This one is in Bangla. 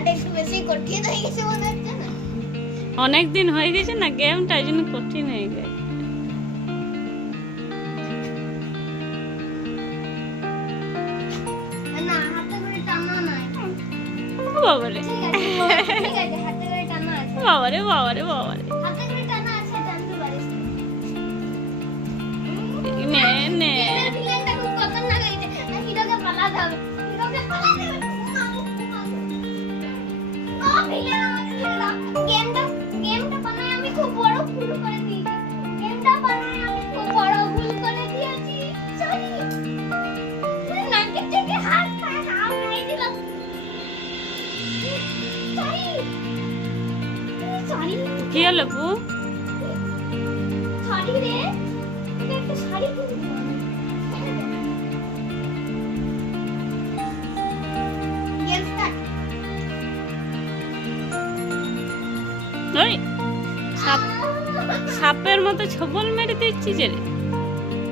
খেলাটা একটু বেশি কঠিন হয়ে গেছে মনে হচ্ছে না? অনেক দিন হয়ে গেছে না গেমটা, এই জন্য কঠিন হয়ে গেছে। না হাতে করে টানা নাই। বাবারে ঠিক আছে ঠিক আছে, হাতে করে টানা আছে। বাবারে বাবারে বাবারে, হাতে করে টানা আছে, টানতে পারিস। নে নে। ভিলেনটা খুব খতরনাক হয়েছে। হিরোকে পালাতে হবে, হিরোকে পালাতে হবে। ও ভিলেন আমাকে ছেড়ে দাও। গেমটা বানায় আমি খুব বড় ভুল করে দিয়েছি। গেমটা বানায় আমি খুব বড় ভুল করে দিয়েছি। সরি। নাকে থেকে হাত পায়ে হাত মেরে দিলাম। সরি। সরি। কি হলো বু? শাড়ি রে, এটা একটা শাড়ি কিনবো। Game start. ওই সাপের মতো ছবল মেরে দিচ্ছি যে রে।